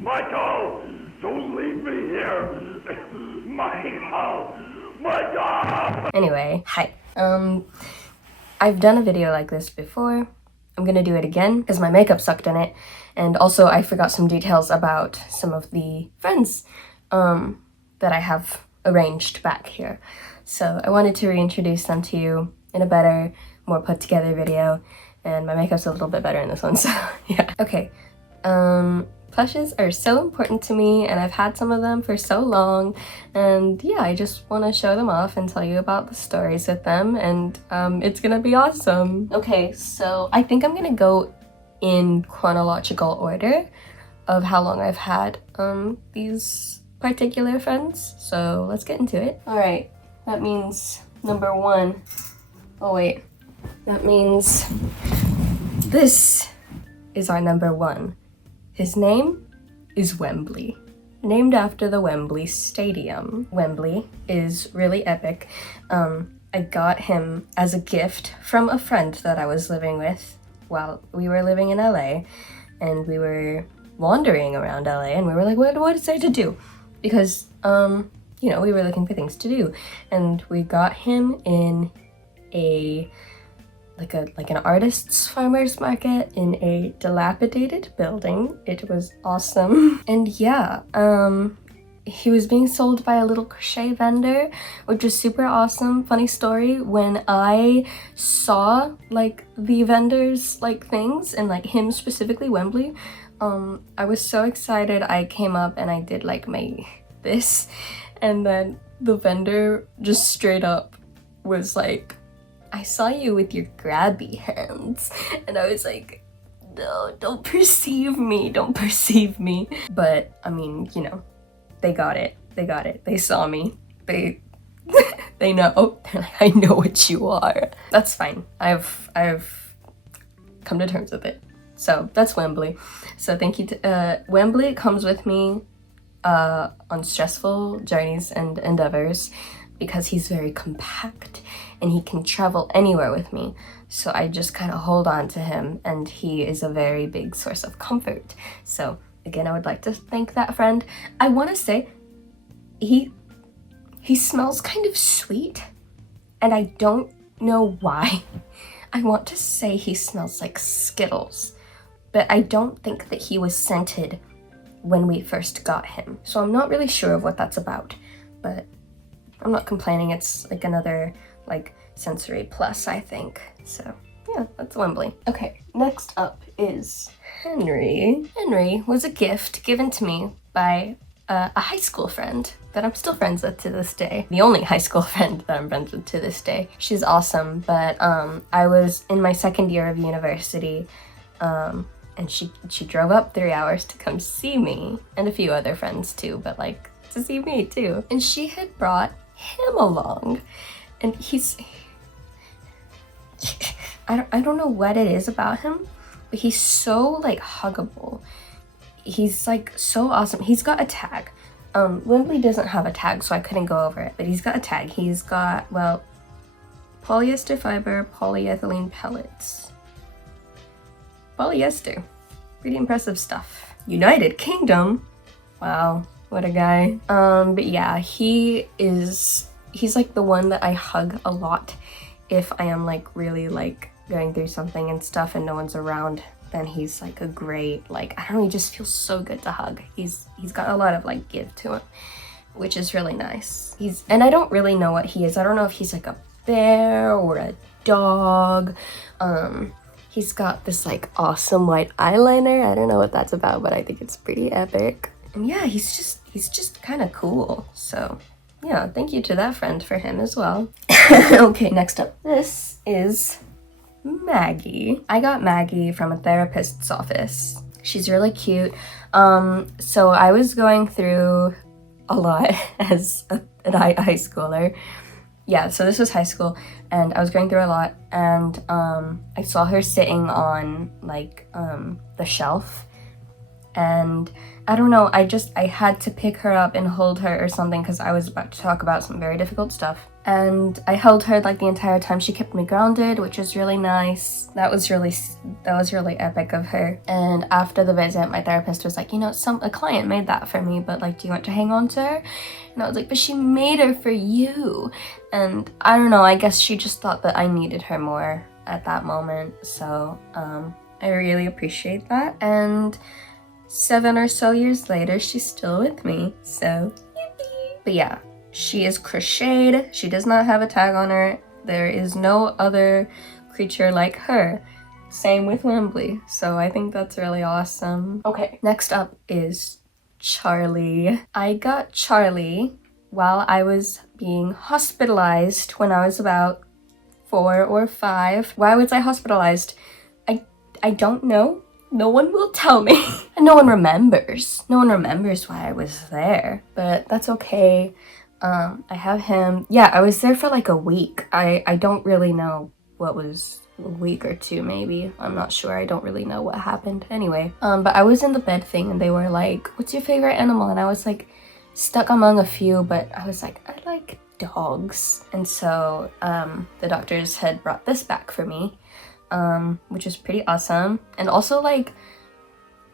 Michael, don't leave me here. Michael, Michael. Anyway, hi. I've done a video like this before. I'm gonna do it again because my makeup sucked in it, and also I forgot some details about some of the friends that I have arranged back here. So I wanted to reintroduce them to you in a better, more put together video, and my makeup's a little bit better in this one, so yeah. Okay, plushes are so important to me, and I've had some of them for so long, and yeah, I just want to show them off and tell you about the stories with them, and it's gonna be awesome. Okay, so I think I'm gonna go in chronological order of how long I've had these particular friends, so let's get into it. All right, that means number one. Oh wait, that means this is our number one. His name is Wembley, named after the Wembley Stadium. Wembley is really epic. I got him as a gift from a friend that I was living with while we were living in LA, and we were wandering around LA, and we were like, what is there to do? Because, you know, we were looking for things to do, and we got him in like an artist's farmer's market in a dilapidated building. It was awesome. And yeah, he was being sold by a little crochet vendor, which was super awesome. Funny story, when I saw like the vendors like things and like him specifically, Wembley, I was so excited. I came up and I did like this, and then the vendor just straight up was like, I saw you with your grabby hands. And I was like, no, don't perceive me, don't perceive me. But I mean, you know, they got it. They saw me. They know. They're like, I know what you are. That's fine. I've come to terms with it. So that's Wembley. So thank you to Wembley comes with me on stressful journeys and endeavors because he's very compact and he can travel anywhere with me. So I just kind of hold on to him, and he is a very big source of comfort. So again, I would like to thank that friend. I want to say he smells kind of sweet, and I don't know why. I want to say he smells like Skittles, but I don't think that he was scented when we first got him. So I'm not really sure of what that's about, but I'm not complaining. It's like another like sensory plus, I think. So yeah, that's Wembley. Okay, next up is Henry. Henry was a gift given to me by a high school friend that I'm still friends with to this day. The only high school friend that I'm friends with to this day. She's awesome, but I was in my second year of university, and she drove up 3 hours to come see me, and a few other friends too, but like to see me too. And she had brought him along, and I don't know what it is about him, but he's so like huggable. He's like so awesome. He's got a tag. Wembley doesn't have a tag, so I couldn't go over it, but he's got a tag. He's got, well, polyester fiber, polyethylene pellets. Polyester. Pretty impressive stuff. United Kingdom. Wow, what a guy. But yeah, he's like the one that I hug a lot if I am like really like going through something and stuff and no one's around. Then he's like a great, like, I don't know, he just feels so good to hug. He's got a lot of like give to him, which is really nice. And I don't really know what he is. I don't know if he's like a bear or a dog. He's got this like awesome white eyeliner. I don't know what that's about, but I think it's pretty epic. And yeah, he's just kind of cool. So yeah, thank you to that friend for him as well. Okay, next up, this is Maggie. I got Maggie from a therapist's office. She's really cute. So I was going through a lot as a high schooler. Yeah, so this was high school, and I was going through a lot, and I saw her sitting on like the shelf, and I don't know, I had to pick her up and hold her or something because I was about to talk about some very difficult stuff. And I held her like the entire time. She kept me grounded, which was really nice. That was really epic of her. And after the visit, my therapist was like, you know, a client made that for me, but like, do you want to hang on to her? And I was like, but she made her for you. And I don't know, I guess she just thought that I needed her more at that moment. So I really appreciate that. And 7 or so years later, she's still with me, so yippee. But yeah, she is crocheted. She does not have a tag on her. There is no other creature like her. Same with Wembley, so I think that's really awesome. Okay, next up is Charlie. I got Charlie while I was being hospitalized when I was about 4 or 5. Why was I hospitalized? I don't know. No one will tell me. And no one remembers. No one remembers why I was there. But that's okay. I have him. Yeah, I was there for like a week. I don't really know what was a week or 2 maybe. I'm not sure. I don't really know what happened. Anyway, but I was in the bed thing and they were like, what's your favorite animal? And I was like stuck among a few, but I was like, I like dogs. And so the doctors had brought this back for me. Which is pretty awesome. And also like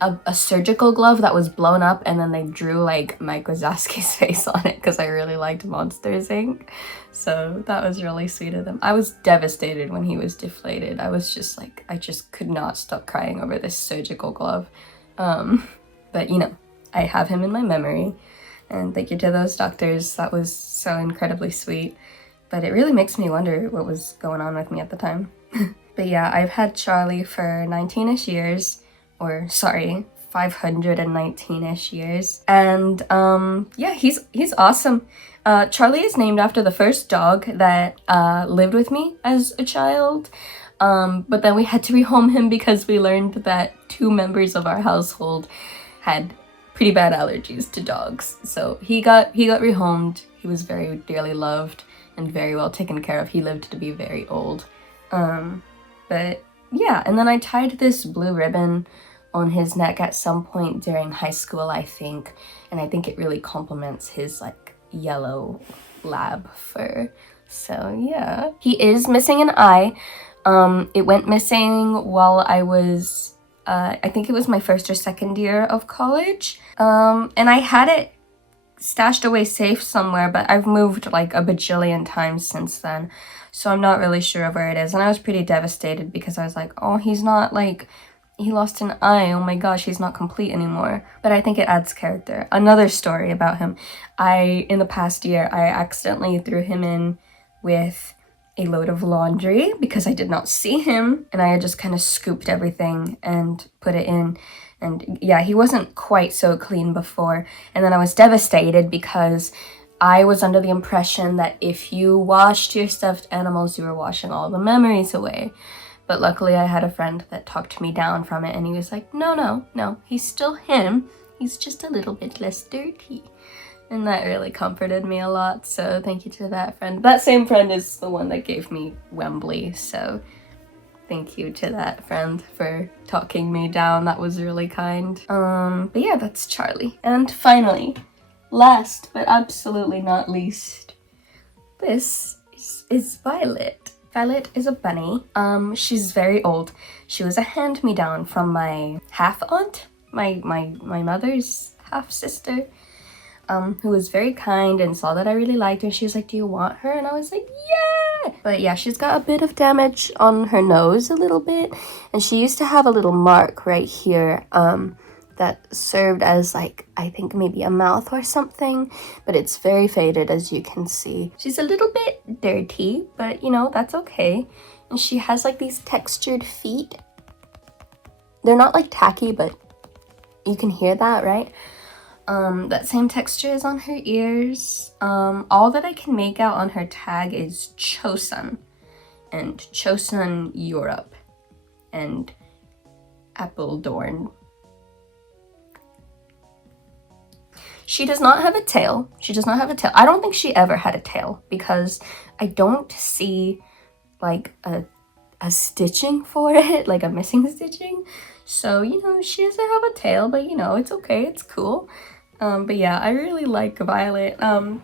a surgical glove that was blown up and then they drew like Mike Wazowski's face on it because I really liked Monsters Inc. So that was really sweet of them. I was devastated when he was deflated. I was just like, I just could not stop crying over this surgical glove. But you know, I have him in my memory and thank you to those doctors. That was so incredibly sweet. But it really makes me wonder what was going on with me at the time. But yeah, I've had Charlie for 19-ish years, or sorry, 519-ish years. And yeah, he's awesome. Charlie is named after the first dog that lived with me as a child. But then we had to rehome him because we learned that 2 members of our household had pretty bad allergies to dogs. So he got rehomed. He was very dearly loved and very well taken care of. He lived to be very old. But yeah, and then I tied this blue ribbon on his neck at some point during high school, I think. And I think it really complements his like yellow lab fur. So yeah, he is missing an eye. It went missing while I was, I think it was my first or second year of college. And I had it stashed away safe somewhere, but I've moved like a bajillion times since then. So I'm not really sure where it is. And I was pretty devastated because I was like, oh, he's not like, he lost an eye. Oh my gosh, he's not complete anymore. But I think it adds character. Another story about him. In the past year, I accidentally threw him in with a load of laundry because I did not see him. And I had just kind of scooped everything and put it in. And yeah, he wasn't quite so clean before. And then I was devastated because I was under the impression that if you washed your stuffed animals, you were washing all the memories away. But luckily I had a friend that talked me down from it and he was like, no, he's still him. He's just a little bit less dirty. And that really comforted me a lot. So thank you to that friend. That same friend is the one that gave me Wembley. So thank you to that friend for talking me down. That was really kind. But yeah, that's Charlie. And finally, last but absolutely not least, this is Violet. Violet is a bunny. She's very old. She was a hand-me-down from my half-aunt, my mother's half-sister, who was very kind and saw that I really liked her. She was like, do you want her? And I was like, yeah! But yeah, she's got a bit of damage on her nose, a little bit. And she used to have a little mark right here, that served as like, I think maybe a mouth or something, but it's very faded as you can see. She's a little bit dirty, but you know, that's okay. And she has like these textured feet. They're not like tacky, but you can hear that, right? That same texture is on her ears. All that I can make out on her tag is Chosun and Chosun Europe and Appledorn. She does not have a tail. I don't think she ever had a tail because I don't see like a a stitching for it, like a missing stitching. So, you know, she doesn't have a tail, but you know, it's okay, it's cool. But yeah, I really like Violet.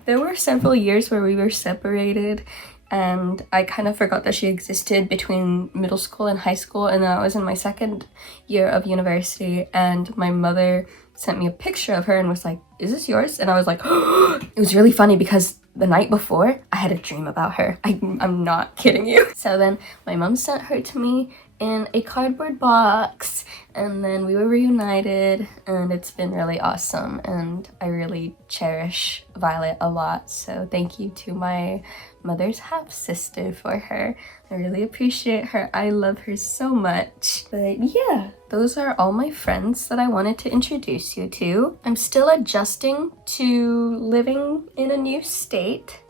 There were several years where we were separated, and I kind of forgot that she existed between middle school and high school, and then I was in my second year of university, and my mother sent me a picture of her and was like, "Is this yours?" And I was like, it was really funny because the night before I had a dream about her. I'm not kidding you. So then my mom sent her to me in a cardboard box, and then we were reunited, and it's been really awesome, and I really cherish Violet a lot. So thank you to my mother's half-sister for her. I really appreciate her. I love her so much. But yeah, those are all my friends that I wanted to introduce you to. I'm still adjusting to living in a new state,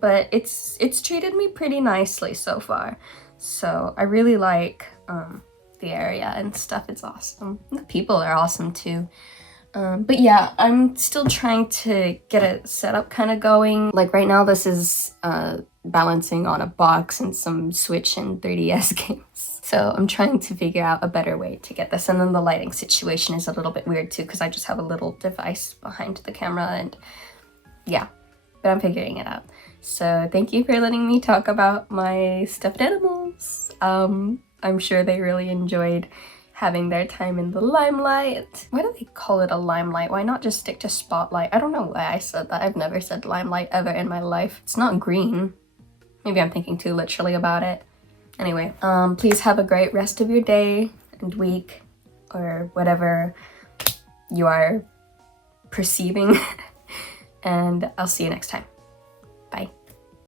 but it's treated me pretty nicely so far. So I really like the area and stuff. It's awesome. The people are awesome too. But yeah, I'm still trying to get a setup kind of going. Like right now, this is balancing on a box and some Switch and 3DS games. So I'm trying to figure out a better way to get this. And then the lighting situation is a little bit weird too, because I just have a little device behind the camera, and yeah, but I'm figuring it out. So thank you for letting me talk about my stuffed animals. I'm sure they really enjoyed having their time in the limelight. Why do they call it a limelight? Why not just stick to spotlight? I don't know why I said that. I've never said limelight ever in my life. It's not green. Maybe I'm thinking too literally about it. Anyway, please have a great rest of your day and week, or whatever you are perceiving. And I'll see you next time. Bye.